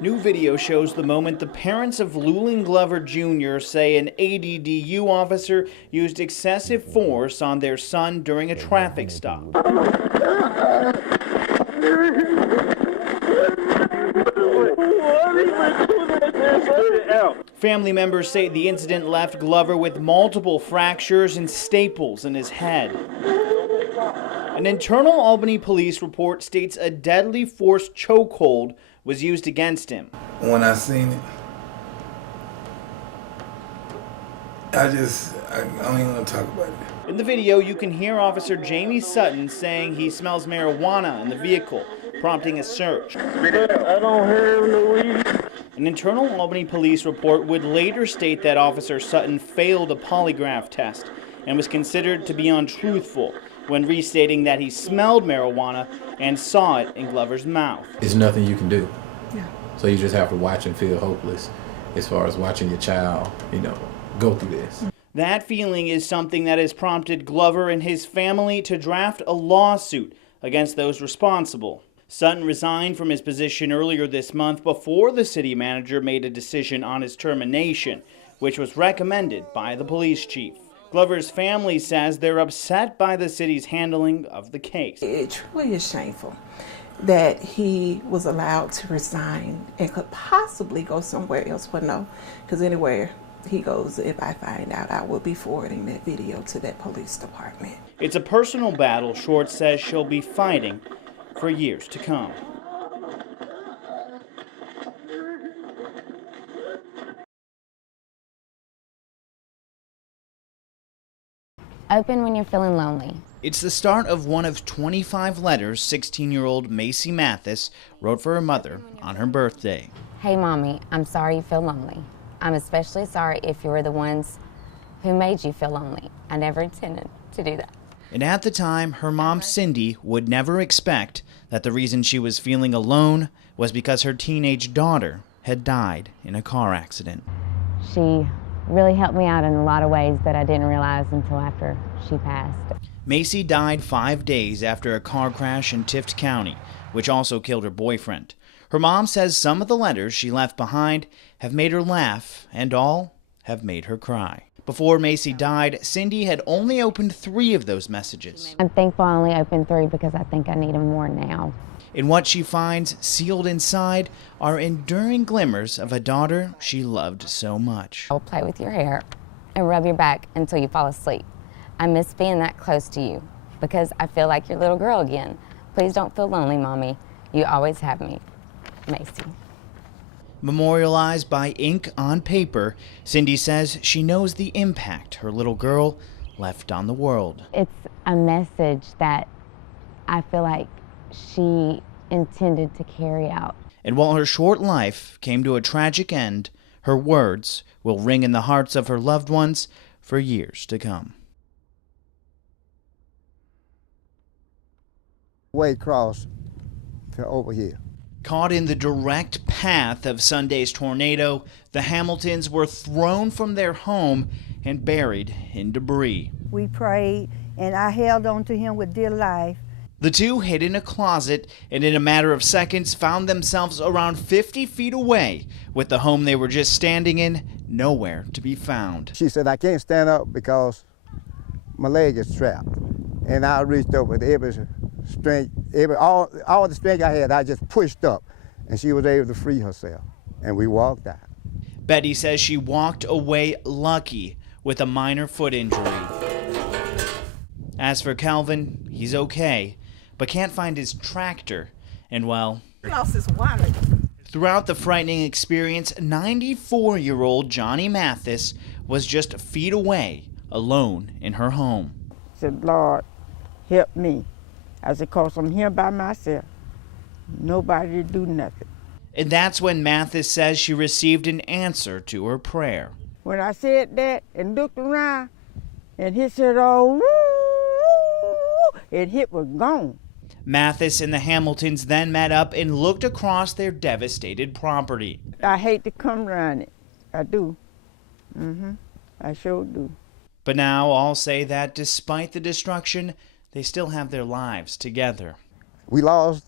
New video shows the moment the parents of Llewellyn Glover Jr. say an ADDU officer used excessive force on their son during a traffic stop. Family members say the incident left Glover with multiple fractures and staples in his head. An internal Albany police report states a deadly force chokehold was used against him. When I seen it, I don't even want to talk about it. In the video, you can hear Officer Jamie Sutton saying he smells marijuana in the vehicle, prompting a search. I don't have no weed. An internal Albany police report would later state that Officer Sutton failed a polygraph test and was considered to be untruthful when restating that he smelled marijuana and saw it in Glover's mouth. There's nothing you can do. Yeah. So you just have to watch and feel hopeless as far as watching your child, go through this. That feeling is something that has prompted Glover and his family to draft a lawsuit against those responsible. Sutton resigned from his position earlier this month before the city manager made a decision on his termination, which was recommended by the police chief. Glover's family says they're upset by the city's handling of the case. It truly is shameful that he was allowed to resign and could possibly go somewhere else, but no, because anywhere he goes, if I find out, I will be forwarding that video to that police department. It's a personal battle Short says she'll be fighting for years to come. Open when you're feeling lonely. It's the start of one of 25 letters 16-year-old Macy Mathis wrote for her mother on her birthday. Hey, Mommy, I'm sorry you feel lonely. I'm especially sorry if you were the ones who made you feel lonely. I never intended to do that. And at the time, her mom, Cindy, would never expect that the reason she was feeling alone was because her teenage daughter had died in a car accident. She really helped me out in a lot of ways that I didn't realize until after she passed. Macy died 5 days after a car crash in Tift County, which also killed her boyfriend. Her mom says some of the letters she left behind have made her laugh, and all have made her cry. Before Macy died, Cindy had only opened 3 of those messages. I'm thankful I only opened 3 because I think I need them more now. And what she finds sealed inside are enduring glimmers of a daughter she loved so much. I'll play with your hair and rub your back until you fall asleep. I miss being that close to you because I feel like your little girl again. Please don't feel lonely, Mommy. You always have me. Macy. Memorialized by ink on paper, Cindy says she knows the impact her little girl left on the world. It's a message that I feel like she intended to carry out. And while her short life came to a tragic end, her words will ring in the hearts of her loved ones for years to come. Way across to over here. Caught in the direct path of Sunday's tornado, the Hamiltons were thrown from their home and buried in debris. We prayed, and I held on to him with dear life. The two hid in a closet and in a matter of seconds found themselves around 50 feet away, with the home they were just standing in nowhere to be found. She said, I can't stand up because my leg is trapped. And I reached up with every strength, all the strength I had, I just pushed up, and she was able to free herself, and we walked out. Betty says she walked away lucky with a minor foot injury. As for Calvin, he's okay, but can't find his tractor, and well, Lost his wallet. Throughout the frightening experience, 94-year-old Johnny Mathis was just feet away, alone in her home. I said, Lord, help me. I said, because I'm here by myself. Nobody to do nothing. And that's when Mathis says she received an answer to her prayer. When I said that and looked around, and he said, oh, woo, and it was gone. Mathis and the Hamiltons then met up and looked across their devastated property. I hate to come around it. I do. I sure do. But now all say that despite the destruction, they still have their lives together. We lost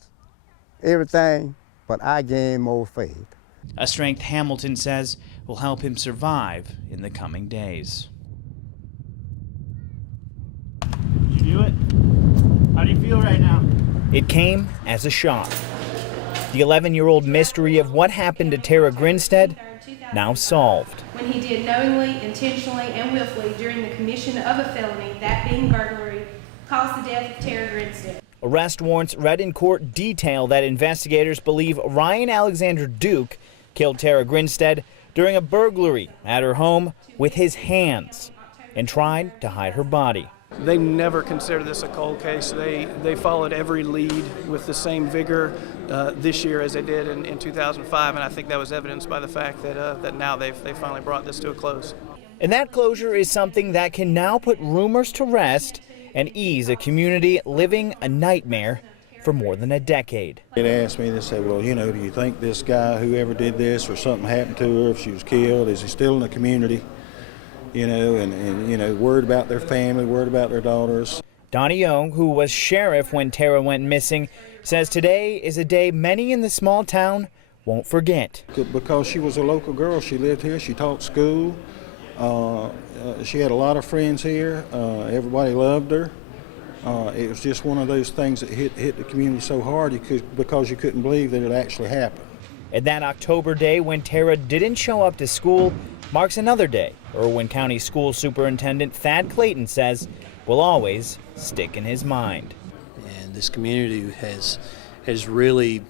everything, but I gained more faith. A strength Hamilton says will help him survive in the coming days. Did you do it? How do you feel right now? It came as a shock. The 11-year-old mystery of what happened to Tara Grinstead now solved. When he did knowingly, intentionally, and willfully during the commission of a felony, that being burglary, caused the death of Tara Grinstead. Arrest warrants read in court detail that investigators believe Ryan Alexander Duke killed Tara Grinstead during a burglary at her home with his hands and tried to hide her body. They never considered this a cold case. They followed every lead with the same vigor this year as they did in 2005, and I think that was evidenced by the fact that now they've finally brought this to a close. And that closure is something that can now put rumors to rest and ease a community living a nightmare for more than a decade. They asked me, they said, well, you know, do you think this guy, whoever did this, or something happened to her, if she was killed, is he still in the community? You know, and you know, worried about their family, worried about their daughters. Donnie Young, who was sheriff when Tara went missing, says today is a day many in the small town won't forget. Because she was a local girl, she lived here, she taught school, she had a lot of friends here, everybody loved her. It was just one of those things that hit the community so hard because you couldn't believe that it actually happened. And that October day when Tara didn't show up to school marks another day Irwin County School Superintendent Thad Clayton says will always stick in his mind. And this community has really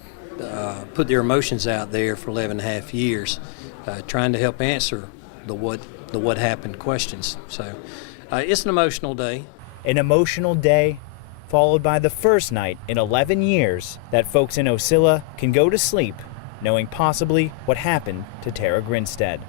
put their emotions out there for 11 and a half years, trying to help answer the what happened questions. So it's an emotional day. An emotional day followed by the first night in 11 years that folks in Ocilla can go to sleep knowing possibly what happened to Tara Grinstead.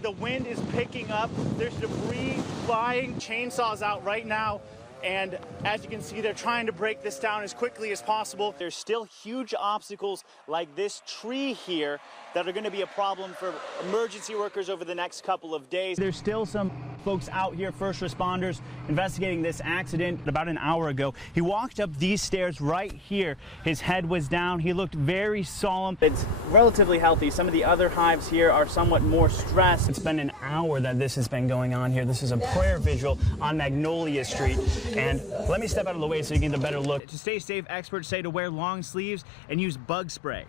The wind is picking up. There's debris flying, chainsaws out right now. And as you can see, they're trying to break this down as quickly as possible. There's still huge obstacles like this tree here that are going to be a problem for emergency workers over the next couple of days. There's still some folks out here, first responders, investigating this accident about an hour ago. He walked up these stairs right here. His head was down. He looked very solemn. It's relatively healthy. Some of the other hives here are somewhat more stressed. It's been an hour that this has been going on here. This is a prayer vigil on Magnolia Street. And let me step out of the way so you get a better look. To stay safe, experts say to wear long sleeves and use bug spray.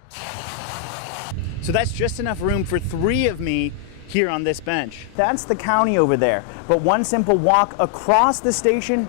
So that's just enough room for 3 of me here on this bench. That's the county over there, but one simple walk across the station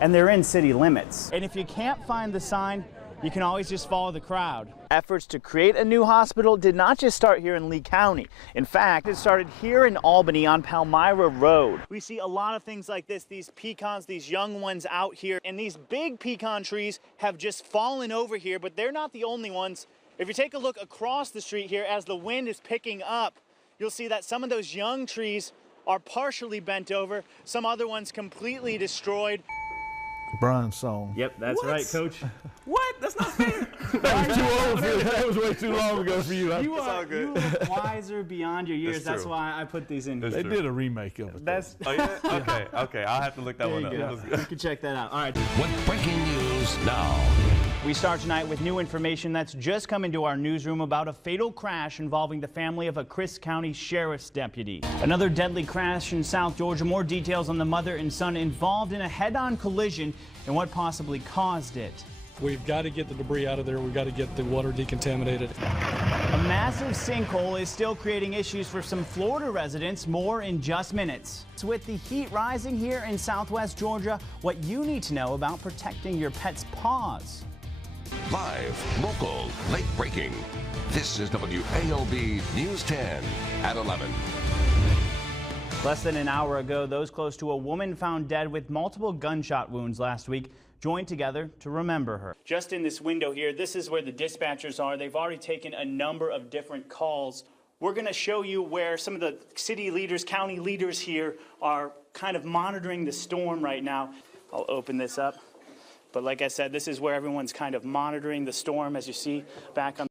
and they're in city limits. And if you can't find the sign, you can always just follow the crowd. Efforts to create a new hospital did not just start here in Lee County. In fact, it started here in Albany on Palmyra Road. We see a lot of things like this, these pecans, these young ones out here, and these big pecan trees have just fallen over here, but they're not the only ones. If you take a look across the street here as the wind is picking up, you'll see that some of those young trees are partially bent over, some other ones completely destroyed. Brian's song. Yep, that's right, Coach. What? That's not fair. That was too old for you. That was way too long ago for you. You are wiser beyond your years. That's why I put these in here. They did a remake of it. That's oh, yeah? Okay, I'll have to look that one up. You can check that out. All right. With breaking news now. We start tonight with new information that's just come into our newsroom about a fatal crash involving the family of a Chris County Sheriff's deputy. Another deadly crash in South Georgia. More details on the mother and son involved in a head-on collision and what possibly caused it. We've got to get the debris out of there. We've got to get the water decontaminated. A massive sinkhole is still creating issues for some Florida residents. More in just minutes. With the heat rising here in Southwest Georgia, what you need to know about protecting your pet's paws. Live, local, late breaking. This is WALB News 10 at 11. Less than an hour ago, those close to a woman found dead with multiple gunshot wounds last week joined together to remember her. Just in this window here, this is where the dispatchers are. They've already taken a number of different calls. We're going to show you where some of the city leaders, county leaders here are kind of monitoring the storm right now. I'll open this up. But like I said, this is where everyone's kind of monitoring the storm, as you see back on